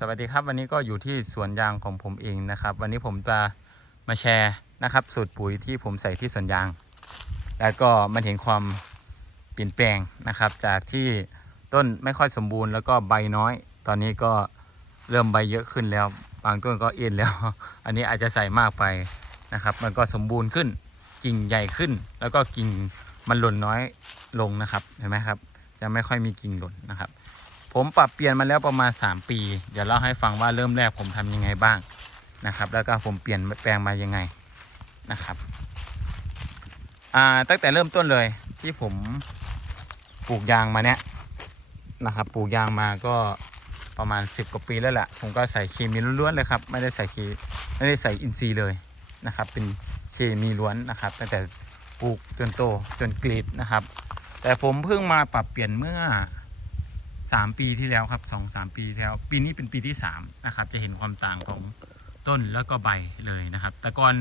สวัสดีครับวันนี้ก็อยู่ที่สวนยางของผมเองนะครับวันนี้ผมจะมาแชร์นะครับสูตรปุ๋ยที่ผมใส่ที่สวนยางแล้วก็มันเห็นความเปลี่ยนแปลงนะครับจากที่ต้นไม่ค่อยสมบูรณ์แล้วก็ใบน้อยตอนนี้ก็เริ่มใบเยอะขึ้นแล้วบางต้นก็เอ็นแล้วอันนี้อาจจะใส่มากไปนะครับมันก็สมบูรณ์ขึ้นกิ่งใหญ่ขึ้นแล้วก็กิ่งมันหล่นน้อยลงนะครับเห็นไหมครับจะไม่ค่อยมีกิ่งหล่นนะครับผมปรับเปลี่ยนมาแล้วประมาณ3 ปีเดี๋ยวเล่าให้ฟังว่าเริ่มแรกผมทำยังไงบ้างนะครับแล้วก็ผมเปลี่ยนแปลงมายังไงนะครับตั้งแต่เริ่มต้นเลยที่ผมปลูกยางมาเนี้ยนะครับปลูกยางมาก็ประมาณ10 กว่าปีแล้วแหละผมก็ใส่เคมีล้วนๆเลยครับไม่ได้ใส่อินทรีย์เลยนะครับเป็นเคมีล้วนนะครับตั้งแต่ปลูกจนโตจนกรีดนะครับแต่ผมเพิ่งมาปรับเปลี่ยนเมื่อ3 ปีที่แล้วครับ2-3 ปีที่แล้วปีนี้เป็นปีที่3นะครับจะเห็นความต่างของต้นแล้วก็ใบเลยนะครับแต่ก่อน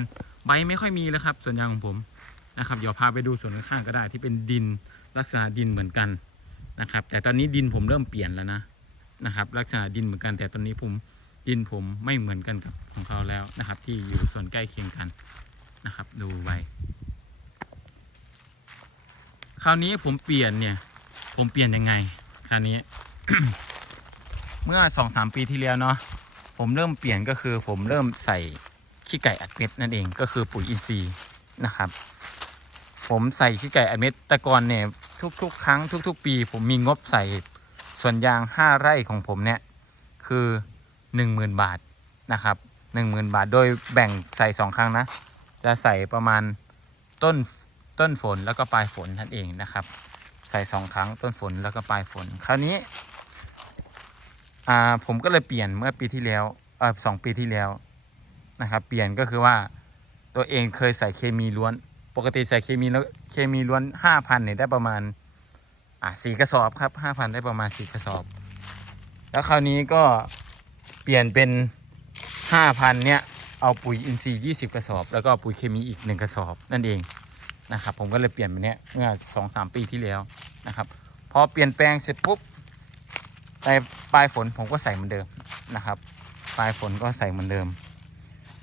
ใบไม่ค่อยมีแล้วครับส่วนยางของผมนะครับเดี๋ยวพาไปดูส่วนข้างๆก็ได้ที่เป็นดินลักษณะดินเหมือนกันนะครับแต่ตอนนี้ดินผมเริ่มเปลี่ยนแล้วนะครับลักษณะดินเหมือนกันแต่ตอนนี้ดินผมไม่เหมือนกันกับของเขาแล้วนะครับที่อยู่ส่วนใกล้เคียงกันนะครับดูใบคราวนี้ผมเปลี่ยนยังไงคราวนี้ เมื่อ2-3 ปีที่แล้วเนาะผมเริ่มเปลี่ยนก็คือผมเริ่มใส่ขี้ไก่อัดเม็ดนั่นเองก็คือปุ๋ยอินทรีย์นะครับผมใส่ขี้ไก่อัดเม็ดแต่ก่อนเนี่ยทุกครั้งทุกปีผมมีงบใส่ส่วนยาง5 ไร่ของผมเนี่ยคือ 10,000 บาทนะครับ 10,000 บาทโดยแบ่งใส่2 ครั้งนะจะใส่ประมาณต้นฝนแล้วก็ปลายฝนนั่นเองนะครับใส่2 ครั้งต้นฝนแล้วก็ปลายฝนคราวนี้ผมก็เลยเปลี่ยนเมื่อปีที่แล้ว2 ปีที่แล้วนะครับเปลี่ยนก็คือว่าตัวเองเคยใส่เคมีล้วนปกติใส่เคมีล้วน 5,000 เนี่ยได้ประมาณ4 กระสอบครับ 5,000 ได้ประมาณ4 กระสอบแล้วคราวนี้ก็เปลี่ยนเป็น 5,000 เนี่ยเอาปุ๋ยอินทรีย์20 กระสอบแล้วก็ปุ๋ยเคมีอีก1 กระสอบนั่นเองนะครับผมก็เลยเปลี่ยนไปเนี้ยเมื่อ 2-3 ปีที่แล้วนะครับพอเปลี่ยนแปลงเสร็จปุ๊บในปลายฝนผมก็ใส่เหมือนเดิมนะครับปลายฝนก็ใส่เหมือนเดิม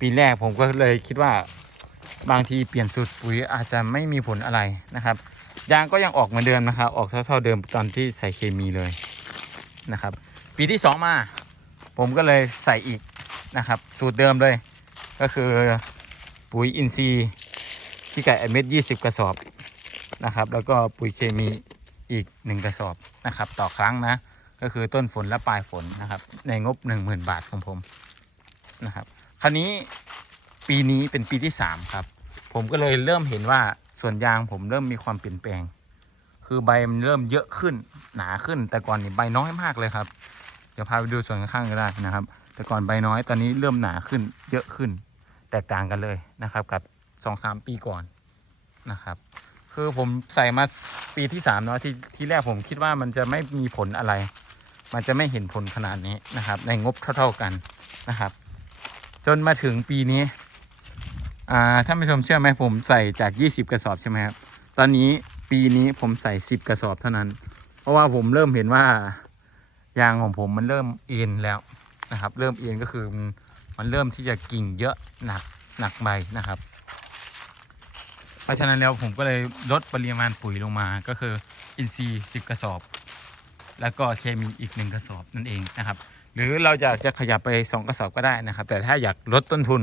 ปีแรกผมก็เลยคิดว่าบางทีเปลี่ยนสูตรปุ๋ยอาจจะไม่มีผลอะไรนะครับยางก็ยังออกเหมือนเดิมนะครับออกเท่าเดิมตอนที่ใส่เคมีเลยนะครับปีที่2มาผมก็เลยใส่อีกนะครับสูตรเดิมเลยก็คือปุ๋ยอินทรีย์ขี้ไก่อัดเม็ด20 กระสอบนะครับแล้วก็ปุ๋ยเคมีอีก1 กระสอบนะครับต่อครั้งนะก็คือต้นฝนและปลายฝนนะครับในงบ 10,000 บาทของผมนะครับคราวนี้ปีนี้เป็นปีที่3ครับผมก็เลยเริ่มเห็นว่าส่วนยางผมเริ่มมีความเปลี่ยนแปลงคือใบมันเริ่มเยอะขึ้นหนาขึ้นแต่ก่อนนี่ใบน้อยมากเลยครับเดี๋ยวพาไปดูส่วนข้างๆก็ได้นะครับแต่ก่อนใบน้อยตอนนี้เริ่มหนาขึ้นเยอะขึ้นแตกต่างกันเลยนะครับกับ2-3 ปีก่อนนะครับคือผมใส่มาปีที่3เนาะที่แรกผมคิดว่ามันจะไม่มีผลอะไรมันจะไม่เห็นผลขนาดนี้นะครับในงบเท่ากันนะครับจนมาถึงปีนี้ท่านผู้ชมเชื่อไหมผมใส่จาก20 กระสอบใช่ไหมครับตอนนี้ปีนี้ผมใส่10 กระสอบเท่านั้นเพราะว่าผมเริ่มเห็นว่ายางของผมมันเริ่มเอ็นแล้วนะครับเริ่มเอ็นก็คือมันเริ่มที่จะกิ่งเยอะหนักใบนะครับเพราะฉะนั้นแล้วผมก็เลยลดปริมาณปุ๋ยลงมาก็คืออินทรีย์10 กระสอบแล้วก็เคมีอีก1 กระสอบนั่นเองนะครับหรือเราอยากจะขยับไป2 กระสอบก็ได้นะครับแต่ถ้าอยากลดต้นทุน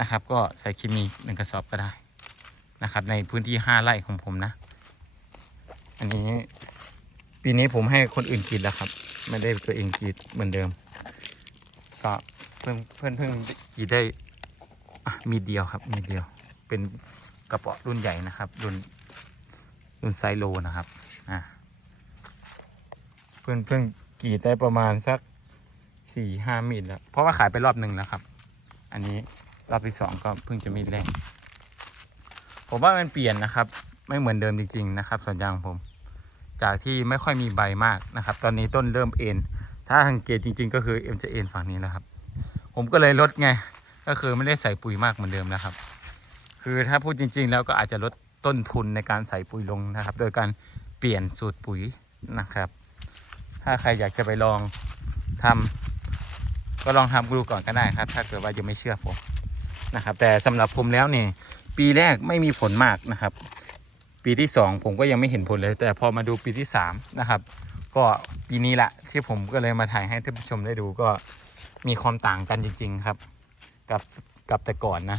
นะครับก็ใส่เคมี1 กระสอบก็ได้นะครับในพื้นที่5 ไร่ของผมนะอันนี้ปีนี้ผมให้คนอื่นกรีดแล้วครับไม่ได้ตัวเองกรีดเหมือนเดิมก็เพิ่งกรีดได้มีเดียวครับมีเดียวเป็นกระเป๋ารุ่นใหญ่นะครับรุ่นไซโลนะครับเพิ่งกรีดได้ประมาณสัก4-5 มีดแล้วเพราะว่าขายไปรอบหนึ่งแล้วครับอันนี้รอบที่2ก็เพิ่งจะมีแรกผมว่ามันเปลี่ยนนะครับไม่เหมือนเดิมจริงๆนะครับส่วนยางผมจากที่ไม่ค่อยมีใบมากนะครับตอนนี้ต้นเริ่มเอ็นถ้าสังเกตจริงๆก็คือเอ็มจะเอ็นฝั่งนี้นะครับผมก็เลยลดไงก็คือไม่ได้ใส่ปุ๋ยมากเหมือนเดิมนะครับคือถ้าพูดจริงๆแล้วก็อาจจะลดต้นทุนในการใส่ปุ๋ยลงนะครับโดยการเปลี่ยนสูตรปุ๋ยนะครับถ้าใครอยากจะไปลองท ก็ลองทำดูก่อนก็ได้ครับถ้าเกิดว่ายังไม่เชื่อผมนะครับแต่สำหรับผมแล้วเนี่ยปีแรกไม่มีผลมากนะครับปีที่2ผมก็ยังไม่เห็นผลเลยแต่พอมาดูปีที่3นะครับก็ปีนี้แหละที่ผมก็เลยมาถ่ายให้ท่านผู้ชมได้ดูก็มีความต่างกันจริงๆครับกับแต่ก่อนน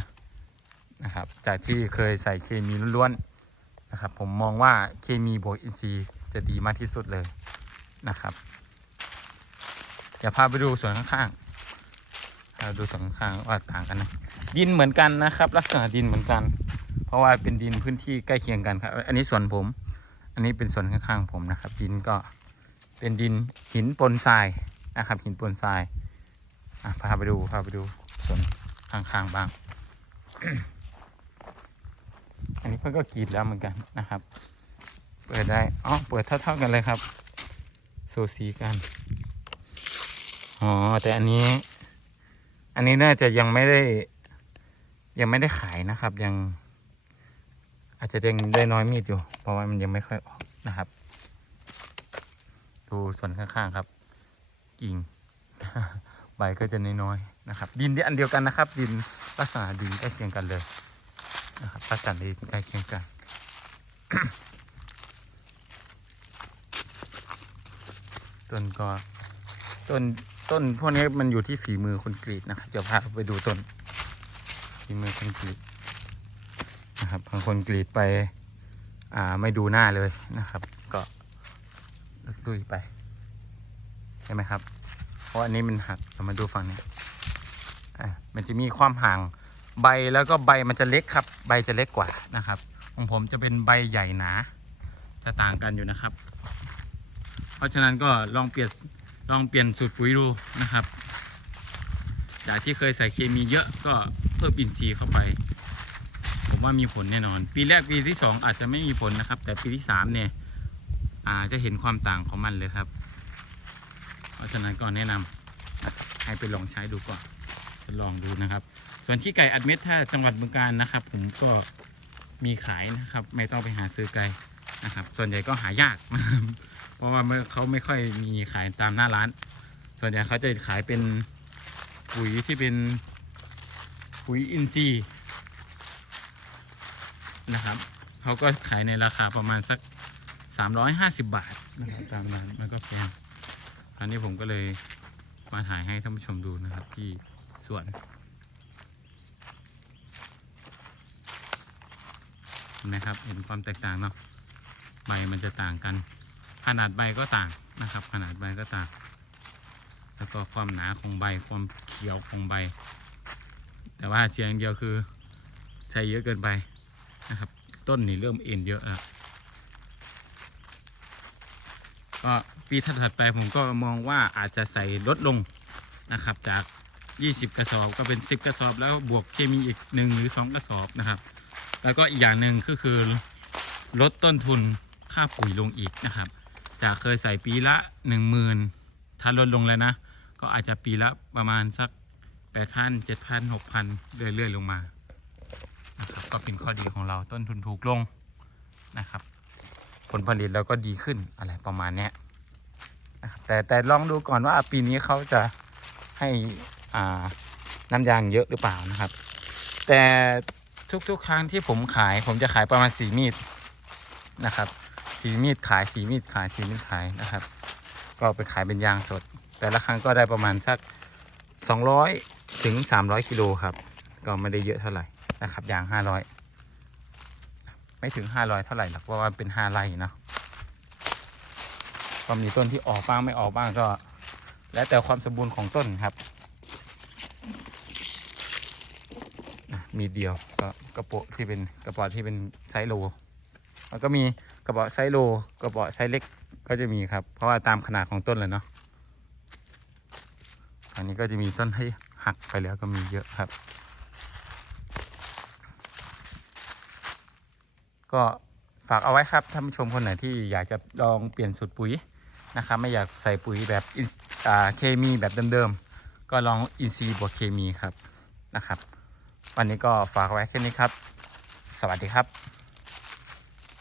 ะครับจากที่เคยใส่เคมีล้วนๆนะครับผมมองว่าเคมีบวกอินทรีย์จะดีมากที่สุดเลยนะครับเดี๋ยวพาไปดูส่วนข้างๆดูส่วนข้างๆว่าต่างกันนะดินเหมือนกันนะครับลักษณะดินเหมือนกันเพราะว่าเป็นดินพื้นที่ใกล้เคียงกันครับอันนี้ส่วนผมอันนี้เป็นส่วนข้างๆผมนะครับดินก็เป็นดินหินปนทรายนะครับหินปนทรายพาไปดูส่วนข้างๆบ้าง อันนี้เพิ่งก็กรีดแล้วเหมือนกันนะครับเปิดได้เปิดเท่ากันเลยครับสูสีกันแต่อันนี้น่าจะยังไม่ได้ขายนะครับยังอาจจะยังได้น้อยมีดอยู่เพราะว่ามันยังไม่ค่อยออกนะครับดูส่วนข้างๆครับกิ่ง ใบก็จะน้อยๆนะครับดินอันเดียวกันนะครับดินลักษณะดินใกล้เคียงกันเลยนะครับลักษณะดินใกล้เคียงกัน ต้นพวกนี้มันอยู่ที่ฝีมือคนกรีดนะครับจะพาไปดูต้นฝีมือคนกรีดนะครับบางคนกรีดไปไม่ดูหน้าเลยนะครับก็ลุยไปใช่ไหมครับเพราะอันนี้มันหักเรามาดูฝั่งนี้มันจะมีความห่างใบแล้วก็ใบมันจะเล็กครับใบจะเล็กกว่านะครับของผมจะเป็นใบใหญ่หนาจะต่างกันอยู่นะครับเพราะฉะนั้นก็ลองเปลี่ยนสูตรปุ๋ยดูนะครับจากที่เคยใส่เคมีเยอะก็เพิ่มอินทรีย์เข้าไปผมว่ามีผลแน่นอนปีแรกปีที่2อาจจะไม่มีผลนะครับแต่ปีที่3เนี่ยจะเห็นความต่างของมันเลยครับเพราะฉะนั้นก็แนะนำให้ไปลองใช้ดูก่อนจะลองดูนะครับส่วนขี้ไก่อัดเม็ดถ้าจังหวัดบึงกาฬนะครับผมก็มีขายนะครับไม่ต้องไปหาซื้อไกลนะครับส่วนใหญ่ก็หายาก เพราะว่าเขาไม่ค่อยมีขายตามหน้าร้านส่วนใหญ่เขาจะขายเป็นปุ๋ยที่เป็นปุ๋ยอินทรีย์นะครับเขาก็ขายในราคาประมาณสัก350 บาทนะครับตามนั้นมันก็แพงคราวนี้ผมก็เลยมาถ่ายให้ท่านผู้ชมดูนะครับที่สวนเห็นไหมครับเห็นความแตกต่างเนาะใบมันจะต่างกันขนาดใบก็ต่างนะครับขนาดใบก็ต่างแล้วก็ความหนาของใบความเขียวของใบแต่ว่าเสียงเดียวคือใช้เยอะเกินไปนะครับต้นนี่เริ่มเอ็นเยอะแล้วก็ปีถัดไปผมก็มองว่าอาจจะใส่ลดลงนะครับจาก20 กระสอบก็เป็น10 กระสอบแล้วบวกเคมีอีก1 หรือ 2 กระสอบนะครับแล้วก็อีกอย่างหนึ่งก็คือลดต้นทุนค่าปุ๋ยลงอีกนะครับจากเคยใส่ปีละ 10,000ถ้าลดลงแล้วนะก็อาจจะปีละประมาณสัก 8,000 7,000 6,000 เรื่อยๆลงมานะครับก็เป็นข้อดีของเราต้นทุนถูกลงนะครับผลผลิตเราก็ดีขึ้นอะไรประมาณนี้นะครับแต่ลองดูก่อนว่าปีนี้เขาจะให้น้ำยางเยอะหรือเปล่านะครับแต่ทุกครั้งที่ผมจะขายประมาณ4 มีดนะครับ4 มีดขาย4 มีดขาย4 มีดขายนะครับก็ไปขายเป็นยางสดแต่ละครั้งก็ได้ประมาณสัก200 ถึง 300 กิโลครับก็ไม่ได้เยอะเท่าไหร่นะครับยาง500ไม่ถึง500เท่าไหร่หรอกเพราะว่าเป็น5 ไร่เนาะก็มีต้นที่ออกบ้างไม่ออกบ้างก็แล้วแต่ความสมบูรณ์ของต้นครับมีเดียวก็กระเป๋าที่เป็นไซส์โลแล้วก็มีกระเป๋าไซส์โลกระเป๋าไซส์เล็กก็จะมีครับเพราะว่าตามขนาดของต้นเลยเนาะอันนี้ก็จะมีต้นให้หักไปแล้วก็มีเยอะครับก็ฝากเอาไว้ครับท่านผู้ชมคนไหนที่อยากจะลองเปลี่ยนสูตรปุ๋ยนะครับไม่อยากใส่ปุ๋ยแบบเคมีแบบเดิมๆก็ลองอินทรีย์บวกเคมีครับนะครับวันนี้ก็ฝากไว้แค่นี้ครับสวัสดีครับ